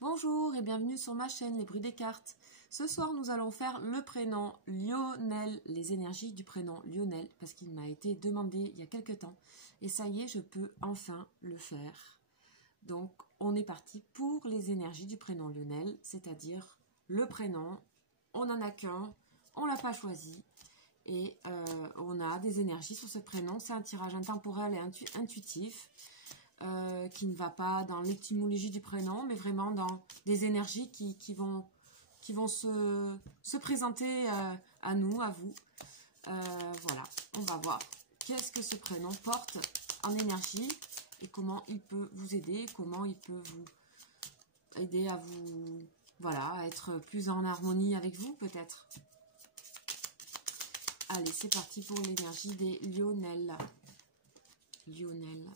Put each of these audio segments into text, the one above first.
Bonjour et bienvenue sur ma chaîne Les Bruits des Cartes. Ce soir nous allons faire le prénom Lionel, les énergies du prénom Lionel, parce qu'il m'a été demandé il y a quelques temps. Et ça y est, je peux enfin le faire. Donc on est parti pour les énergies du prénom Lionel, c'est-à-dire le prénom, on n'en a qu'un, on ne l'a pas choisi. Et on a des énergies sur ce prénom, c'est un tirage intemporel et intuitif. Qui ne va pas dans l'étymologie du prénom, mais vraiment dans des énergies qui vont se présenter à nous, à vous. Voilà, on va voir qu'est-ce que ce prénom porte en énergie et comment il peut vous aider, comment il peut vous aider à vous, voilà, à être plus en harmonie avec vous peut-être. Allez, c'est parti pour l'énergie des Lionel. Lionel.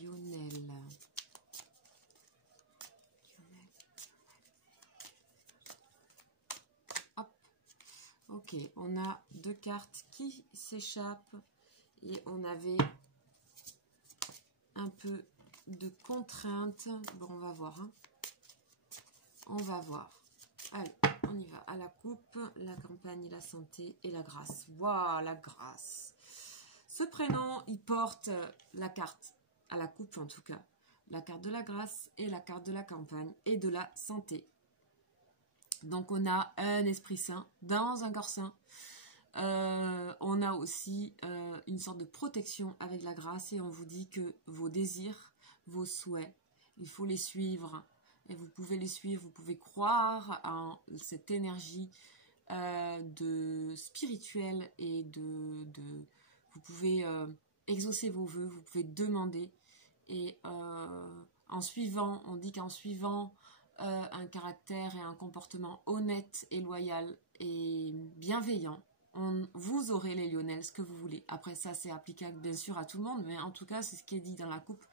Lionel. Hop. Ok, on a deux cartes qui s'échappent et on avait un peu de contraintes. Bon, on va voir. Hein. On va voir. Allez, on y va. À la coupe, la campagne, la santé et la grâce. Waouh, la grâce. Ce prénom, il porte la carte. À la coupe en tout cas, la carte de la grâce et la carte de la campagne et de la santé. Donc on a un esprit saint dans un corps saint. On a aussi une sorte de protection avec la grâce et on vous dit que vos désirs, vos souhaits, il faut les suivre. Et vous pouvez les suivre, vous pouvez croire en cette énergie de spirituelle et vous pouvez exaucer vos vœux, vous pouvez demander. Et en suivant, on dit qu'en suivant un caractère et un comportement honnête et loyal et bienveillant, vous aurez les Lionel, ce que vous voulez. Après ça, c'est applicable bien sûr à tout le monde, mais en tout cas, c'est ce qui est dit dans la coupe,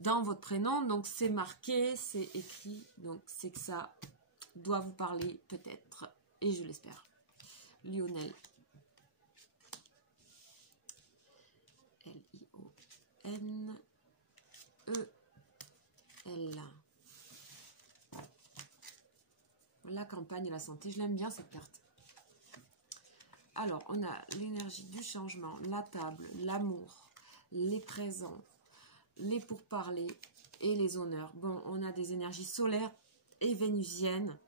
dans votre prénom. Donc c'est marqué, c'est écrit, donc c'est que ça doit vous parler peut-être, et je l'espère. Lionel. L-I-O-N. E-L. La campagne et la santé, je l'aime bien cette carte. Alors, on a l'énergie du changement, la table, l'amour, les présents, les pourparlers et les honneurs. Bon, on a des énergies solaires et vénusiennes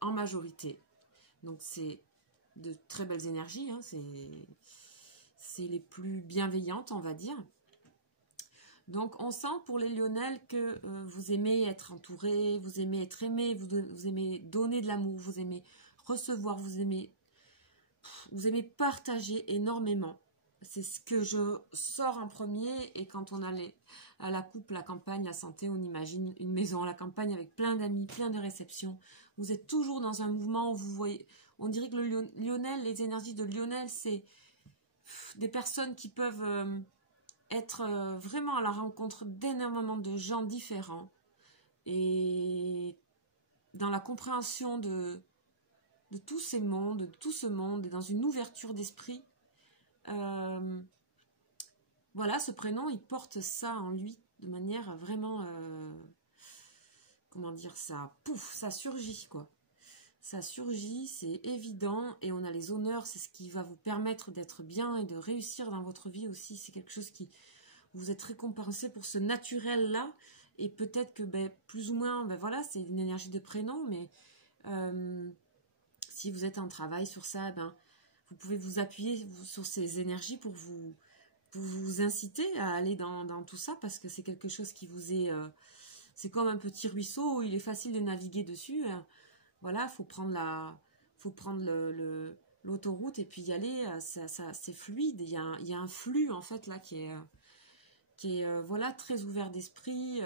en majorité. Donc, c'est de très belles énergies, hein, c'est les plus bienveillantes, on va dire. Donc, on sent pour les Lionel que vous aimez être entouré, vous aimez être aimé, vous aimez donner de l'amour, vous aimez recevoir, vous aimez partager énormément. C'est ce que je sors en premier. Et quand on a à la coupe, la campagne, la santé, on imagine une maison à la campagne avec plein d'amis, plein de réceptions. Vous êtes toujours dans un mouvement, vous voyez, on dirait que le Lionel, les énergies de Lionel, c'est des personnes qui peuvent... être vraiment à la rencontre d'énormément de gens différents et dans la compréhension de tous ces mondes, de tout ce monde et dans une ouverture d'esprit. Voilà, ce prénom, il porte ça en lui de manière vraiment, comment dire ça, pouf, ça surgit quoi. Ça surgit, c'est évident, et on a les honneurs, c'est ce qui va vous permettre d'être bien et de réussir dans votre vie aussi. C'est quelque chose qui vous êtes récompensé pour ce naturel-là, et peut-être que plus ou moins, voilà, c'est une énergie de prénom, mais si vous êtes en travail sur ça, vous pouvez vous appuyer sur ces énergies pour vous inciter à aller dans tout ça, parce que c'est quelque chose qui vous est... c'est comme un petit ruisseau, il est facile de naviguer dessus. Voilà, faut prendre l'autoroute et puis y aller. C'est fluide. Il y a un flux en fait là qui est voilà, très ouvert d'esprit.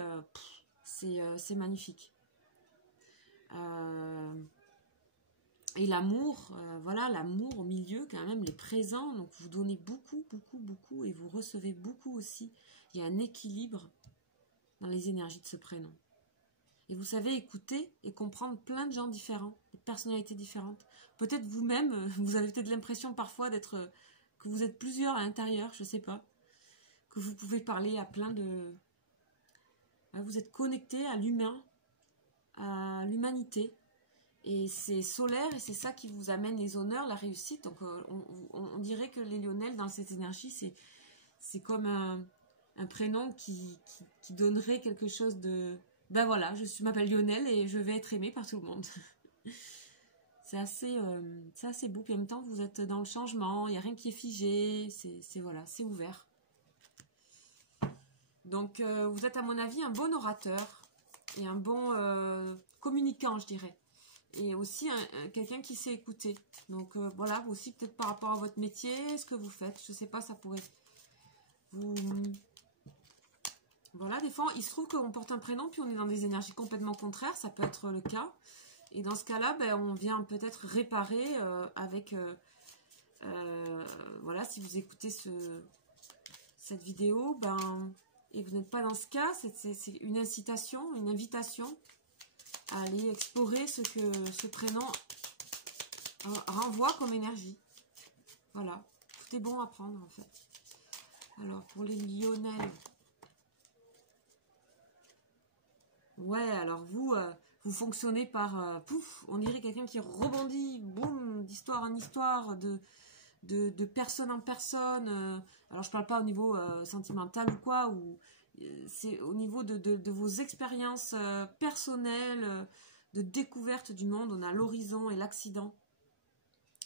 C'est magnifique. Et l'amour, voilà, l'amour au milieu quand même, les présents. Donc vous donnez beaucoup, beaucoup, beaucoup et vous recevez beaucoup aussi. Il y a un équilibre dans les énergies de ce prénom. Et vous savez écouter et comprendre plein de gens différents, de personnalités différentes. Peut-être vous-même, vous avez peut-être l'impression parfois que vous êtes plusieurs à l'intérieur, je sais pas. que vous pouvez parler à plein de... Vous êtes connecté à l'humain, à l'humanité. Et c'est solaire et c'est ça qui vous amène les honneurs, la réussite. Donc on dirait que les Lionels, dans cette énergie, c'est comme un prénom qui donnerait quelque chose de... Ben voilà, je m'appelle Lionel et je vais être aimé par tout le monde. C'est assez beau. Puis en même temps, vous êtes dans le changement, il n'y a rien qui est figé, voilà, c'est ouvert. Donc vous êtes à mon avis un bon orateur et un bon communicant, je dirais. Et aussi quelqu'un qui sait écouter. Donc voilà, aussi peut-être par rapport à votre métier, ce que vous faites, je sais pas, ça pourrait vous... Voilà, des fois, il se trouve qu'on porte un prénom, puis on est dans des énergies complètement contraires, ça peut être le cas. Et dans ce cas-là, ben, on vient peut-être réparer avec... voilà, si vous écoutez cette vidéo, ben, et vous n'êtes pas dans ce cas, c'est une incitation, une invitation à aller explorer ce que ce prénom renvoie comme énergie. Voilà, tout est bon à prendre en fait. Alors, pour les Lionels... Ouais, alors vous, vous fonctionnez par... pouf, on dirait quelqu'un qui rebondit, boum, d'histoire en histoire, de personne en personne. Alors, je parle pas au niveau sentimental ou quoi, ou c'est au niveau de vos expériences personnelles, de découverte du monde. On a l'horizon et l'accident,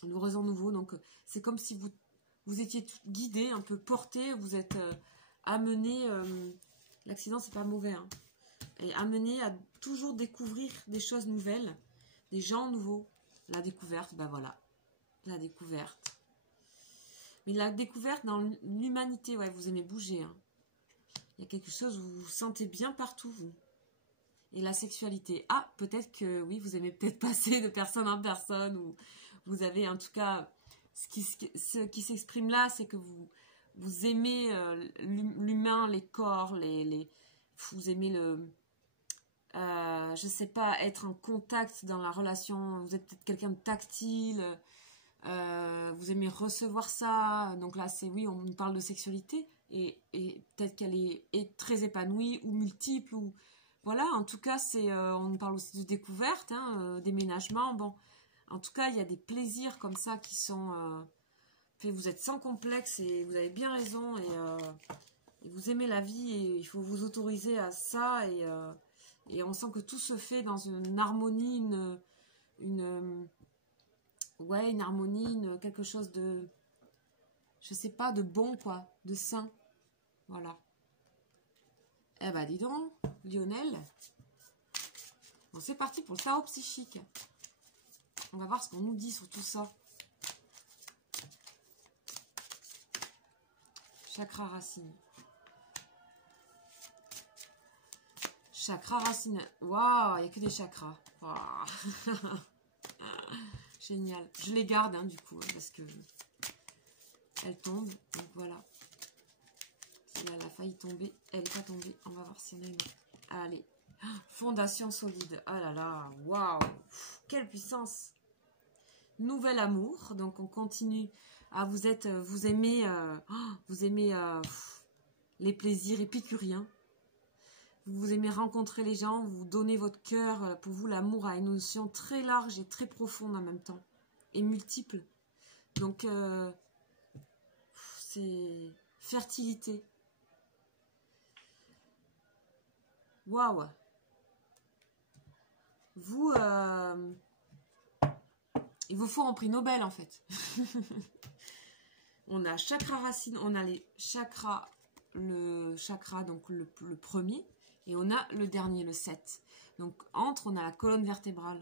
l'horizon nouveau. Donc, c'est comme si vous étiez guidé, un peu porté, vous êtes amené... l'accident, c'est pas mauvais, hein. Et amené à toujours découvrir des choses nouvelles, des gens nouveaux. La découverte, ben voilà, la découverte. Mais la découverte dans l'humanité, ouais, vous aimez bouger. Hein. Il y a quelque chose où vous vous sentez bien partout, vous. Et la sexualité, ah, peut-être que, oui, vous aimez peut-être passer de personne en personne, ou vous avez, en tout cas, ce qui s'exprime là, c'est que vous aimez l'humain, les corps, vous aimez je sais pas, être en contact dans la relation, vous êtes peut-être quelqu'un de tactile, vous aimez recevoir ça, donc là c'est oui, on parle de sexualité, et peut-être qu'elle est très épanouie, ou multiple, ou voilà, en tout cas c'est, on parle aussi de découverte, hein, déménagement, bon, en tout cas il y a des plaisirs comme ça qui sont, vous êtes sans complexe, et vous avez bien raison, et vous aimez la vie, et il faut vous autoriser à ça, et on sent que tout se fait dans une harmonie, ouais, une harmonie, quelque chose de, je sais pas, de bon, quoi, de sain. Voilà. Eh ben, dis donc, Lionel. Bon, c'est parti pour le tarot psychique. On va voir ce qu'on nous dit sur tout ça. Chakra racine. Chakra racine. Waouh, il n'y a que des chakras. Wow. Génial. Je les garde, hein, du coup, hein, parce que elle tombe. Donc voilà. Si elle a failli tomber, elle n'est pas tombée. On va voir si on a une. Allez. Fondation solide. Ah là là. Waouh. Quelle puissance. Nouvel amour. Donc on continue. Ah, vous aimez les plaisirs épicuriens. Vous aimez rencontrer les gens, vous donnez votre cœur. Pour vous, l'amour a une notion très large et très profonde en même temps. Et multiple. Donc, c'est fertilité. Waouh. Vous, il vous faut un prix Nobel, en fait. On a chakra racine, on a les chakras, le chakra, donc le premier. Et on a le dernier, le 7. Donc, entre, on a la colonne vertébrale.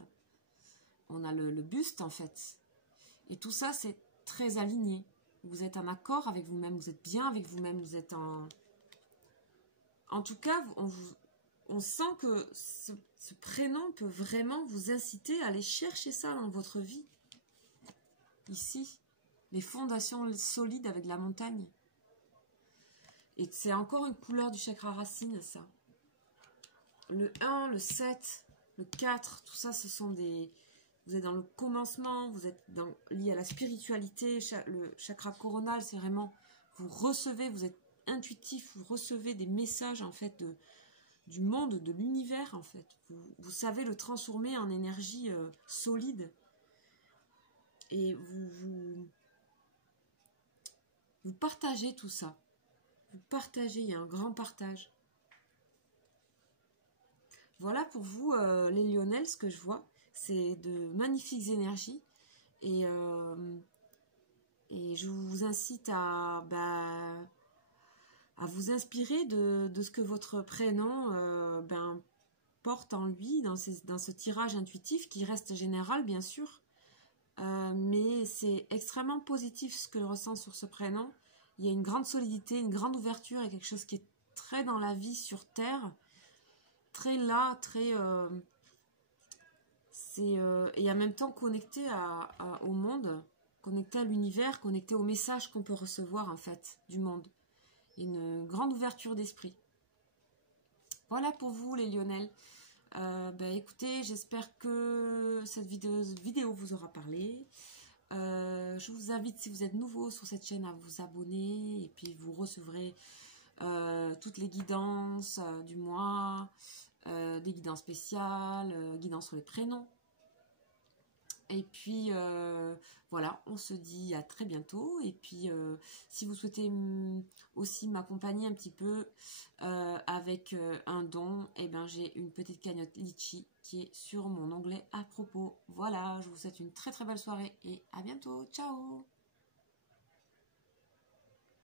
On a le buste, en fait. Et tout ça, c'est très aligné. Vous êtes en accord avec vous-même. Vous êtes bien avec vous-même. Vous êtes en... En tout cas, on sent que ce prénom peut vraiment vous inciter à aller chercher ça dans votre vie. Ici. Les fondations solides avec la montagne. Et c'est encore une couleur du chakra racine, ça. Le 1, le 7, le 4, tout ça, ce sont des... Vous êtes dans le commencement, vous êtes lié à la spiritualité. Le chakra coronal, c'est vraiment... Vous recevez, vous êtes intuitif, vous recevez des messages en fait du monde, de l'univers en fait. Vous savez le transformer en énergie solide. Et vous partagez tout ça. Vous partagez, il y a un grand partage. Voilà pour vous les Lionels, ce que je vois. C'est de magnifiques énergies. Et je vous incite à vous inspirer de ce que votre prénom porte en lui, dans ce tirage intuitif qui reste général bien sûr. Mais c'est extrêmement positif ce que je ressens sur ce prénom. Il y a une grande solidité, une grande ouverture et quelque chose qui est très dans la vie sur Terre. Très là, très... et en même temps connecté au monde, connecté à l'univers, connecté aux messages qu'on peut recevoir en fait du monde. Une grande ouverture d'esprit. Voilà pour vous les Lionels. Écoutez, j'espère que cette vidéo vous aura parlé. Je vous invite, si vous êtes nouveau sur cette chaîne, à vous abonner et puis vous recevrez toutes les guidances du mois, des guidances spéciales, guidances sur les prénoms. Et puis voilà, on se dit à très bientôt. Et puis si vous souhaitez aussi m'accompagner un petit peu avec un don, eh ben, j'ai une petite cagnotte Litchi qui est sur mon onglet à propos. Voilà, je vous souhaite une très très belle soirée et à bientôt. Ciao!